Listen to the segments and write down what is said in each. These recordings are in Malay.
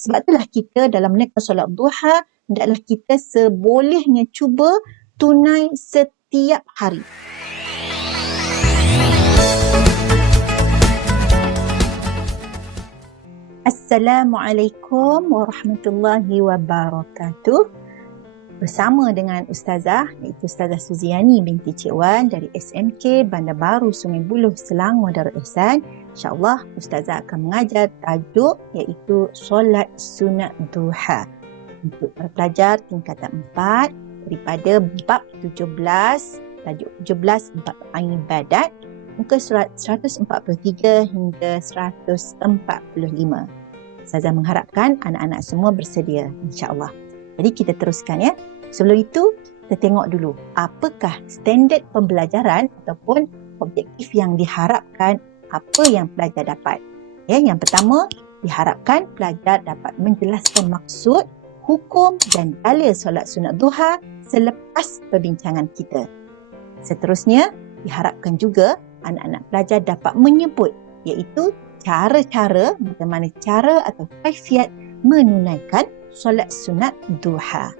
Sebab itulah kita dalam menunaikan solat duha, hendaklah kita sebolehnya cuba tunai setiap hari. Assalamualaikum warahmatullahi wabarakatuh. Bersama dengan Ustazah, iaitu Ustazah Suziani binti Cik Wan dari SMK Bandar Baru Sungai Buloh, Selangor Darul Ihsan. InsyaAllah Ustazah akan mengajar tajuk iaitu solat sunat duha untuk para pelajar tingkatan 4 daripada bab 17, tajuk 17 bab ibadat, muka surat 143 hingga 145. Ustazah mengharapkan anak-anak semua bersedia, insyaAllah. Jadi kita teruskan ya. Sebelum itu, kita tengok dulu apakah standard pembelajaran ataupun objektif yang diharapkan, apa yang pelajar dapat. Ya, yang pertama, diharapkan pelajar dapat menjelaskan maksud, hukum dan dalil solat sunat duha selepas perbincangan kita. Seterusnya, diharapkan juga anak-anak pelajar dapat menyebut iaitu cara-cara, bagaimana cara atau kaifiat menunaikan solat sunat duha.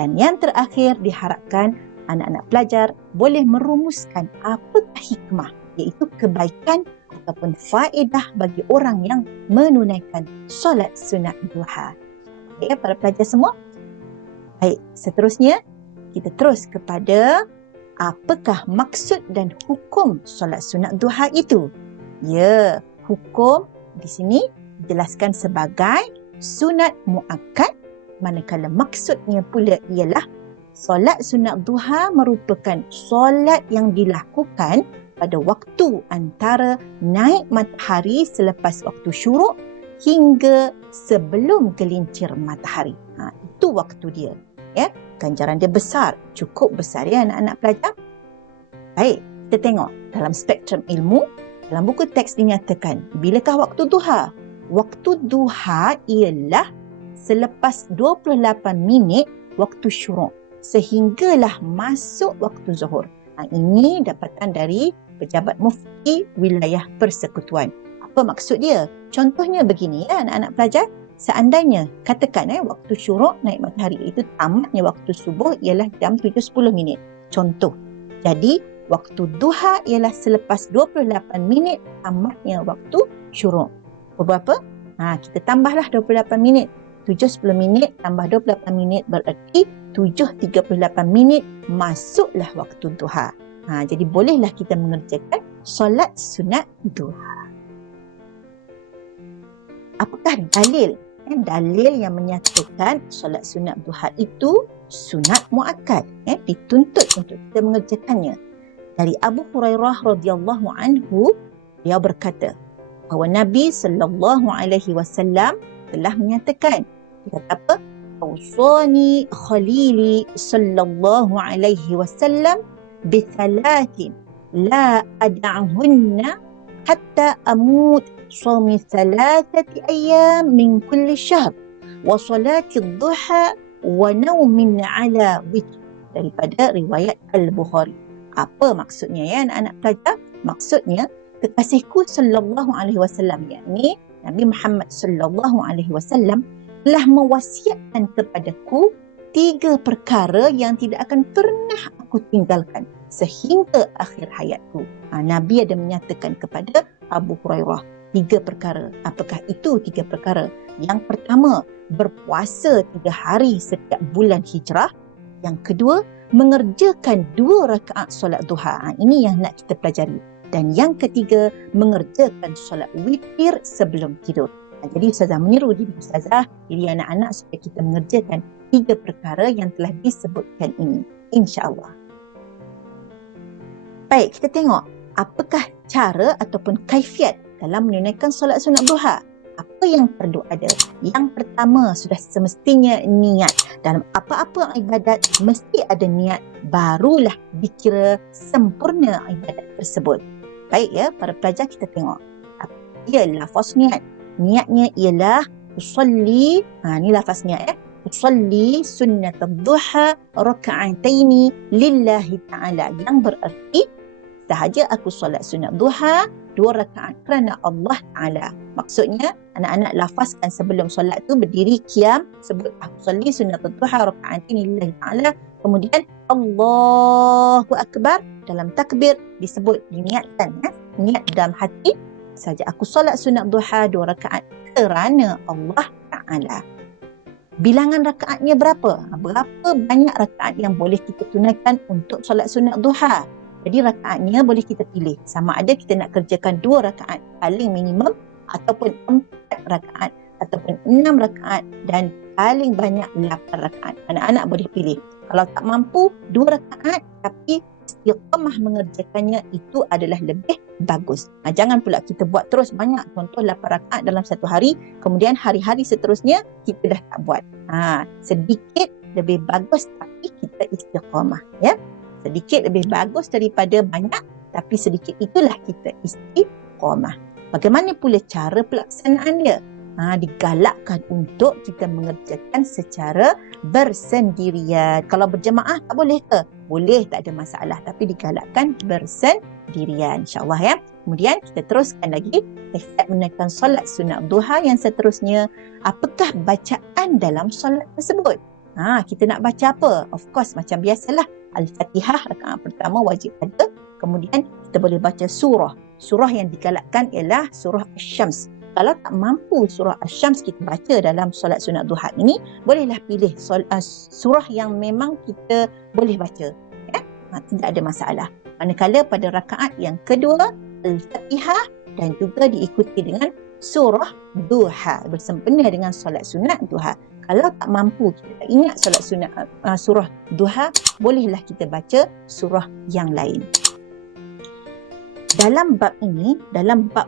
Dan yang terakhir, diharapkan anak-anak pelajar boleh merumuskan apakah hikmah, iaitu kebaikan ataupun faedah bagi orang yang menunaikan solat sunat duha. Ya, para pelajar semua? Baik, seterusnya kita terus kepada apakah maksud dan hukum solat sunat duha itu. Ya, hukum di sini dijelaskan sebagai sunat muakkad, manakala maksudnya pula ialah solat sunat duha merupakan solat yang dilakukan pada waktu antara naik matahari selepas waktu syuruk hingga sebelum gelincir matahari. Itu waktu dia. Ya, ganjaran dia besar, cukup besar ya anak-anak pelajar. Baik, kita tengok dalam spektrum ilmu, dalam buku teks dinyatakan, bilakah waktu duha? Waktu duha ialah selepas 28 minit waktu syuruk sehinggalah masuk waktu zuhur. Ini dapatan dari pejabat mufti wilayah persekutuan. Apa maksud dia? Contohnya begini ya anak-anak pelajar. Seandainya katakan waktu syuruk naik matahari itu tamatnya waktu subuh ialah jam 7.10 minit. Contoh. Jadi waktu duha ialah selepas 28 minit tamatnya waktu syuruk. Berapa? Kita tambahlah 28 minit. 7.10 minit tambah 28 minit berarti 7.38 minit masuklah waktu duha. Jadi bolehlah kita mengerjakan solat sunat duha. Apakah dalil? Dalil yang menyatakan solat sunat duha itu sunat muakkad. Dituntut untuk kita mengerjakannya. Dari Abu Hurairah radhiyallahu anhu, beliau berkata bahawa Nabi SAW telah menyatakan, dia kata apa? Awsani khalili sallallahu alaihi wasallam bithalathin la ad'ahunna hatta amut sawmi thalathati ayyam min kulli syahr wa salati ad-duha wa nawmin ala witr, daripada riwayat Al-Bukhari. Apa maksudnya ya anak-anak pelajar? Maksudnya kekasihku sallallahu alaihi wasallam, yakni Nabi Muhammad sallallahu alaihi wasallam telah mewasiatkan kepadaku 3 perkara yang tidak akan pernah aku tinggalkan sehingga akhir hayatku. Nabi ada menyatakan kepada Abu Hurairah 3 perkara. Apakah itu 3 perkara? Yang pertama, berpuasa 3 hari setiap bulan hijrah. Yang kedua, mengerjakan 2 rakaat solat duha. Ini yang nak kita pelajari. Dan yang ketiga, mengerjakan solat witir sebelum tidur. Jadi Ustazah menyeru diri Ustazah, diri anak-anak supaya kita mengerjakan 3 perkara yang telah disebutkan ini. InsyaAllah. Baik, kita tengok apakah cara ataupun kaifiat dalam menunaikan solat sunat duha. Apa yang perlu ada? Yang pertama, sudah semestinya niat. Dalam apa-apa ibadat, mesti ada niat. Barulah dikira sempurna ibadat tersebut. Baik ya, para pelajar kita tengok. Ia lafaz niat. Niatnya ialah usalli, ni lafaz niat usalli sunnat ad-duha raka'ataini lillahi ta'ala, yang berarti sahaja aku solat sunat duha 2 rakaat kerana Allah Ta'ala. Maksudnya, anak-anak lafazkan sebelum solat tu berdiri qiyam, sebut usolli sunat duha rakaatin lillahi ta'ala, kemudian Allahu Akbar, dalam takbir disebut, diniatkan, niat dalam hati saja, aku solat sunat duha 2 rakaat kerana Allah Ta'ala. Bilangan rakaatnya berapa? Berapa banyak rakaat yang boleh kita tunaikan untuk solat sunat duha? Jadi rakaatnya boleh kita pilih. Sama ada kita nak kerjakan 2 rakaat paling minimum, ataupun 4 rakaat, ataupun 6 rakaat, dan paling banyak 8 rakaat. Anak-anak boleh pilih. Kalau tak mampu 2 rakaat tapi istiqamah mengerjakannya, itu adalah lebih bagus. Jangan pula kita buat terus banyak, contoh 8 rakaat dalam satu hari, kemudian hari-hari seterusnya kita dah tak buat. Sedikit lebih bagus tapi kita istiqamah, ya. Sedikit lebih bagus daripada banyak, tapi sedikit itulah kita istiqamah. Bagaimana pula cara pelaksanaan dia? Digalakkan untuk kita mengerjakan secara bersendirian. Kalau berjemaah tak boleh ke? Boleh, tak ada masalah, tapi digalakkan bersendirian, insyaAllah, ya. Kemudian kita teruskan lagi kaifiat menunaikan solat sunat duha yang seterusnya. Apakah bacaan dalam solat tersebut? Kita nak baca apa? Of course, macam biasalah, Al-Fatihah rakaat pertama wajib ada. Kemudian kita boleh baca surah. Surah yang digalakkan ialah surah Asy-Syams. Kalau tak mampu surah Asy-Syams kita baca dalam solat sunat duha ini, bolehlah pilih surah yang memang kita boleh baca, ya? Tidak ada masalah. Manakala pada rakaat yang kedua, Al-Fatihah dan juga diikuti dengan surah duha, bersempena dengan solat sunat duha. Kalau tak mampu, kita ingat solat sunat surah duha, bolehlah kita baca surah yang lain. Dalam bab ini, dalam bab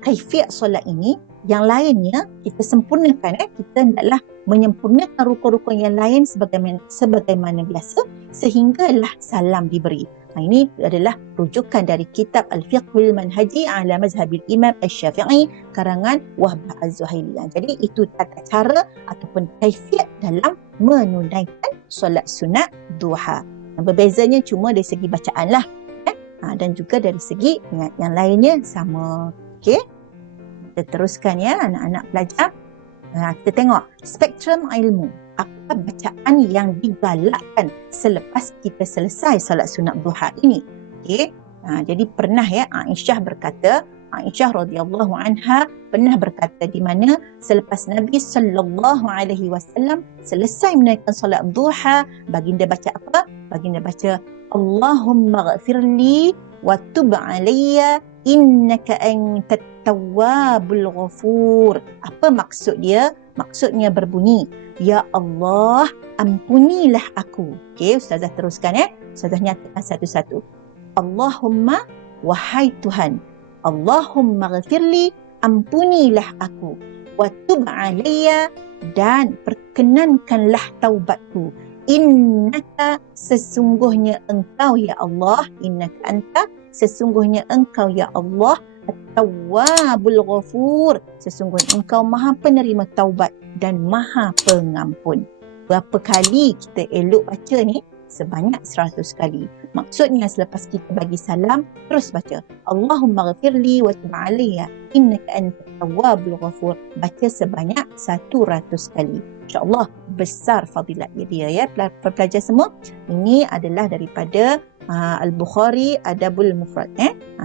kaifiat solat ini, yang lainnya kita sempurnakan. Kita hendaklah menyempurnakan rukun-rukun yang lain sebagaimana biasa, sehinggalah salam diberi. Ini adalah rujukan dari kitab Al-Fiqhul Manhaji ala Mazhabil Imam Asy-Syafi'i karangan Wahbah Az-Zuhaili. Jadi itu tata cara ataupun kaifiat dalam menunaikan solat sunat duha. Berbezanya cuma dari segi bacaan lah, dan juga dari segi niat. Yang lainnya sama. Okey, kita teruskan, ya anak-anak pelajar. Kita tengok spektrum ilmu. Apa bacaan yang digalakkan selepas kita selesai solat sunat duha ini? Okey. Jadi pernah, ya, Aisyah radhiyallahu anha pernah berkata di mana selepas Nabi sallallahu alaihi wasallam selesai menunaikan solat duha, baginda baca apa? Baginda baca Allahumma ghafirli wa tub alayya innaka antat tawwabul ghafur. Apa maksud dia? Maksudnya berbunyi, ya Allah, ampunilah aku. Okey, Ustazah teruskan, ya. Ustazah nyatakan satu-satu. Allahumma, wahai Tuhan, Allahumma ghafirli, ampunilah aku. Wa tub alayya, dan perkenankanlah taubatku. Innaka, sesungguhnya engkau ya Allah, innaka anta, sesungguhnya engkau ya Allah, At-Tawwabul Ghafur, sesungguhnya engkau maha penerima taubat dan maha pengampun. Berapa kali kita elok baca ni? Sebanyak 100 kali. Maksudnya selepas kita bagi salam, terus baca Allahumma ghafirli wa tub alayya innaka antat tawwabul ghafur. Baca sebanyak 100 kali. InsyaAllah besar fadilat dia, ya pelajar semua. Ini adalah daripada Al-Bukhari Adabul Mufrad,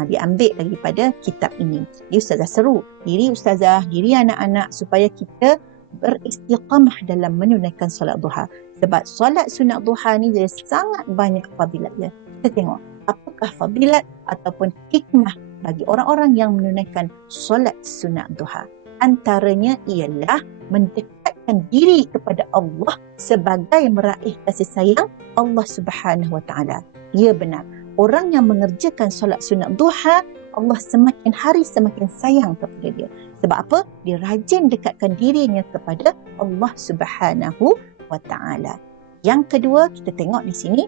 diambil daripada kitab ini. Jadi Ustazah seru diri Ustazah, diri anak-anak supaya kita beristiqamah dalam menunaikan solat duha. Sebab solat sunat duha ni dia sangat banyak fadilatnya. Kita tengok apakah fadilat ataupun hikmah bagi orang-orang yang menunaikan solat sunat duha. Antaranya ialah mendekatkan diri kepada Allah sebagai meraih kasih sayang Allah Subhanahu Wa Taala. Ya benar, orang yang mengerjakan solat sunat duha, Allah semakin hari semakin sayang kepada dia. Sebab apa? Dia rajin dekatkan dirinya kepada Allah Subhanahu Wa Taala. Yang kedua, kita tengok di sini,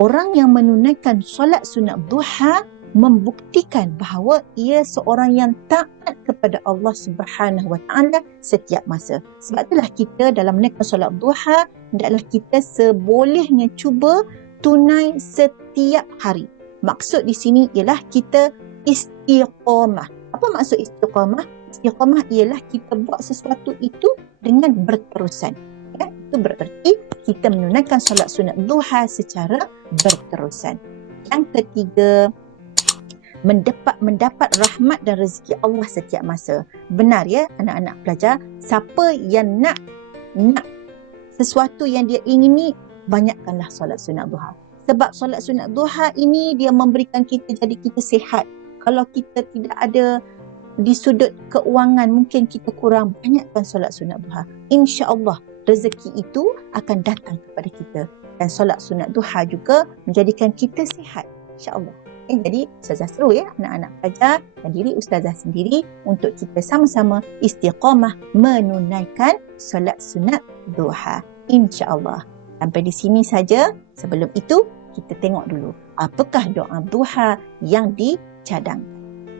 orang yang menunaikan solat sunat duha membuktikan bahawa ia seorang yang taat kepada Allah Subhanahu Wa Taala setiap masa. Sebab itulah kita dalam menunaikan solat duha, hendaklah kita sebolehnya cuba tunai setiap hari. Maksud di sini ialah kita istiqamah. Apa maksud istiqamah? Istiqamah ialah kita buat sesuatu itu dengan berterusan. Ya, itu bererti kita menunaikan solat sunat duha secara berterusan. Yang ketiga, mendapat rahmat dan rezeki Allah setiap masa. Benar ya anak-anak pelajar, siapa yang nak sesuatu yang dia ingini, banyakkanlah solat sunat duha. Sebab solat sunat duha ini dia memberikan kita, jadi kita sihat. Kalau kita tidak ada di sudut keuangan, mungkin kita kurang, banyakkan solat sunat duha. InsyaAllah rezeki itu akan datang kepada kita. Dan solat sunat duha juga menjadikan kita sihat, insyaAllah. Jadi Ustazah seru ya anak-anak pelajar dan diri Ustazah sendiri untuk kita sama-sama istiqamah menunaikan solat sunat duha, insyaAllah. Sampai di sini saja. Sebelum itu kita tengok dulu apakah doa duha yang dicadangkan.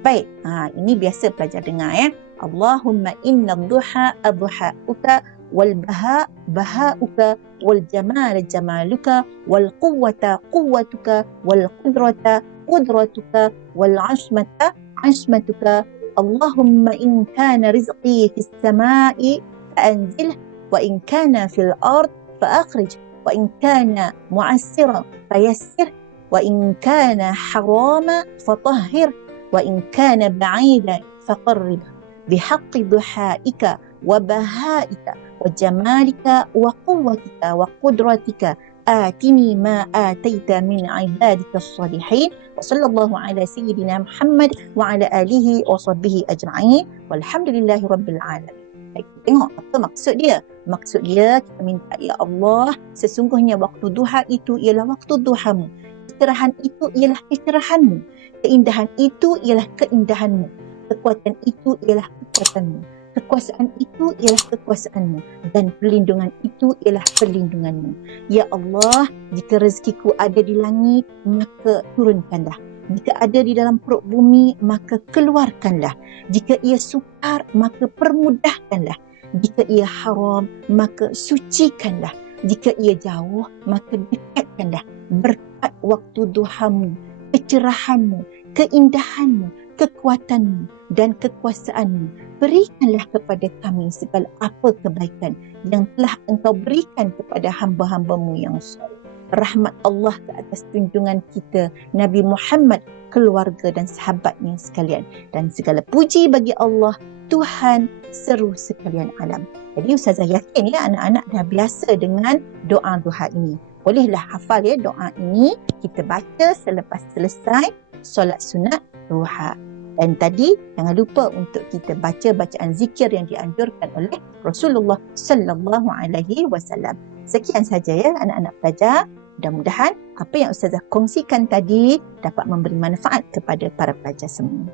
Baik, ini biasa pelajar dengar ya. Allahumma inna duha adha'uka wal baha baha'uka wal jamal jamaluka wal quwwata quwwatuka wal qudrata qudratuka wal ashmata ashmatuka. Allahumma in kana rizqi fis sama'i fa'anzilh wa in kana fil ard fa'akhrij wa in kana mu'assira fayassir wa in kana harama fatahhir wa in kana ba'idan faqarrib bihaqqi duhaika wa bahaika wa jamalika wa quwwatika wa qudratika atini ma ataita min ibadika as-salihin wa sallallahu ala sayyidina Muhammad wa ala alihi wa sahbihi ajma'in walhamdulillahi rabbil alamin. Baik, tengok apa maksud dia. Maksud dia kita minta, ya Allah, sesungguhnya waktu duha itu ialah waktu duhamu. Istirahat itu ialah istirahatmu. Keindahan itu ialah keindahanmu. Kekuatan itu ialah kekuatanmu. Kekuasaan itu ialah kekuasaanmu. Dan perlindungan itu ialah perlindunganmu. Ya Allah, jika rezekiku ada di langit, maka turunkanlah. Jika ada di dalam perut bumi, maka keluarkanlah. Jika ia sukar, maka permudahkanlah. Jika ia haram, maka sucikanlah. Jika ia jauh, maka dekatkanlah. Berkat waktu duhamu, kecerahanmu, keindahanmu, kekuatanmu dan kekuasaanmu. Berikanlah kepada kami segala apa kebaikan yang telah engkau berikan kepada hamba-hambamu yang soleh. Rahmat Allah ke atas junjungan kita Nabi Muhammad, keluarga dan sahabatnya sekalian. Dan segala puji bagi Allah, Tuhan seru sekalian alam. Jadi Ustazah yakin ya anak-anak dah biasa dengan doa duha ini. Bolehlah hafal ya doa ini, kita baca selepas selesai solat sunat duha. Dan tadi jangan lupa untuk kita baca bacaan zikir yang dianjurkan oleh Rasulullah sallallahu alaihi wasallam. Sekian saja ya anak-anak pelajar. Mudah-mudahan apa yang Ustazah kongsikan tadi dapat memberi manfaat kepada para pelajar semua.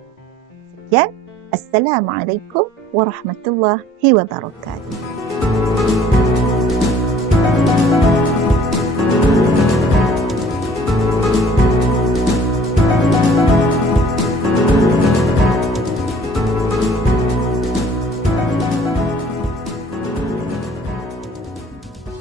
Sekian. Assalamualaikum warahmatullahi wabarakatuh.